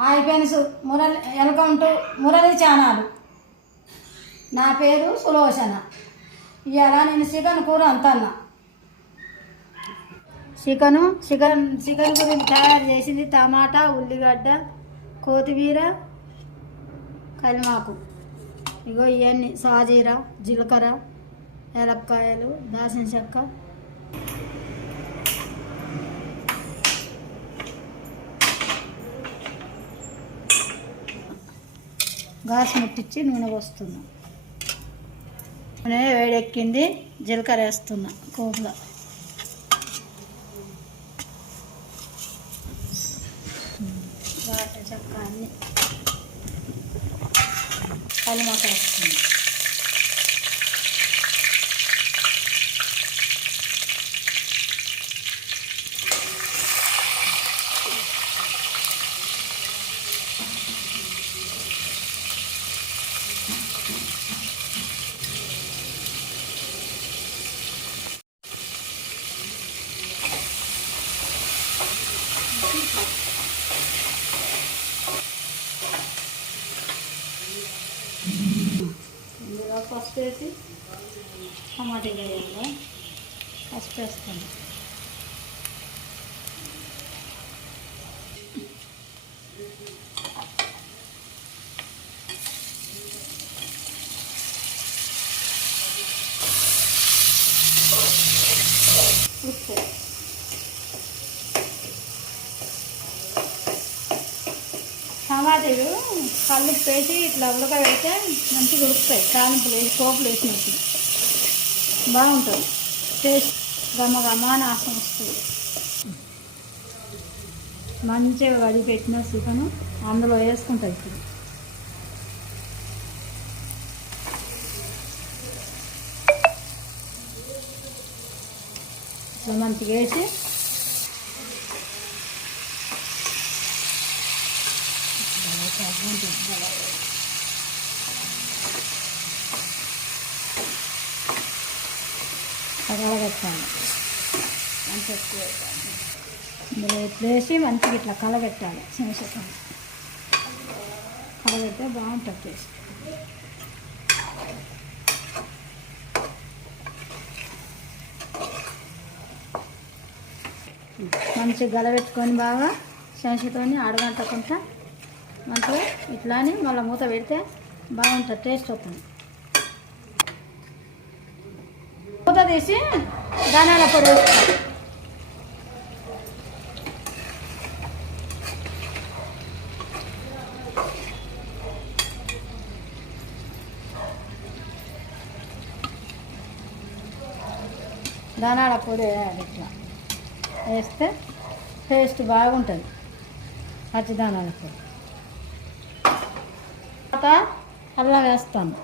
Hi friends, welcome to Murali channel. నా పేరు సులోచన. ఇవాళ నేను చికెన్ కూర అంతన్నా. చికెన్ గురించి తయారు చేసింది టమాటా, ఉల్లిగడ్డ, కొత్తిమీర, కలిమాకు. ఇగో ఇవన్నీ సాజీర, జీలకర్ర, ఏలక్కాయలు, దాల్చిన చెక్క. గ్యాస్ ముట్టించి నూనె పోస్తున్నా. నూనె వేడెక్కింది, జీలకర్ర వేస్తున్నా కోపులో. దాల్చిన చెక్క అన్ని కలిమాక వేస్తున్నా. ఇందులో పసుపు వేసి టమాటా వేయాలి. పసుపు వేస్తాను. ఉప్పు, టమాటాలు కళ్ళు వేసి ఇట్లా ఉడకబెడితే మంచిగా ఉడుకుతాయి. తాలింపులు వేసి పోపులు వేసినట్టు బాగుంటుంది. టేస్ట్ గమ్మ నాశనం వస్తుంది. మంచిగా కడిగి పెట్టిన చికెను అందులో వేసుకుంటుంది. ఇప్పుడు ఇట్లా మంచిగా వేసి కలగెట్టాలి. మంచిగా ఇందులో ఇట్లా వేసి మంచిగా ఇట్లా కలగెట్టాలి. చిన్న కలగెట్టే బాగుంటుంది టేస్ట్. మంచిగా గలబెట్టుకొని బాగా శంషతోని అడగంటకుండా మంచిగా ఇట్లా అని మళ్ళీ మూత పెడితే బాగుంటుంది. టేస్ట్ వస్తుంది. మూత తీసి ధనియాల పొడి వేస్తాం. ధనియాల పొడి వేయాలి. ఇట్లా వేస్తే టేస్ట్ బాగుంటుంది. పచ్చి ధనియాల పొడి. తర్వాత అల్లం వేస్తాను.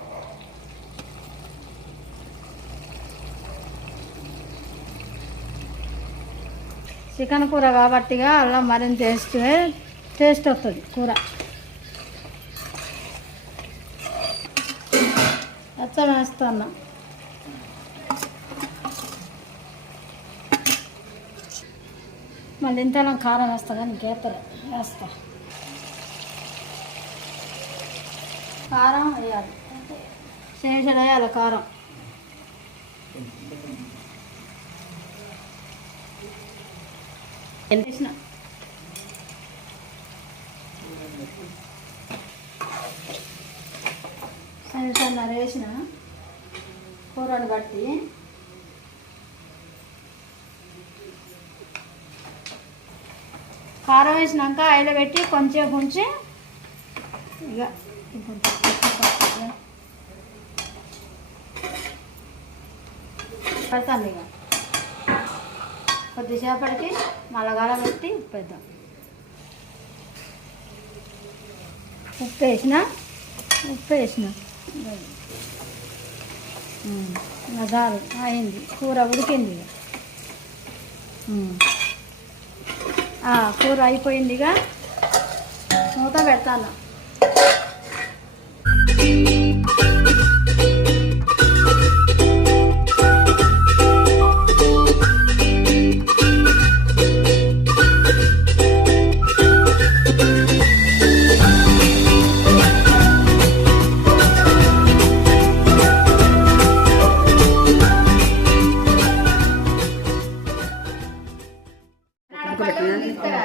చికెన్ కూర కాబట్టిగా అల్లం మరింత వేస్తే టేస్ట్ వస్తుంది కూర. అచ్చం వేస్తాను. మళ్ళీ ఇంతలో కారం వేస్తా, కానీ గీతలు వేస్తా. కారం వేయాలి, శనగలు వేయాలి. కారం వేసిన శనగలు వేసిన కూరను బట్టి కారం వేసినాక ఆయిల్ పెట్టి కొంచెం ఉంచి ఇక పెడతాను. ఇక కొద్దిసేపటికి మళ్ళగాల పెట్టి ఉప్పు వేద్దాం. ఉప్పు వేసిన చాలు, అయింది. కూర ఉడికింది. కూర అయిపోయిందిగా మూత పెడతాను. పక్కన పెట్టినా తీస్తారా?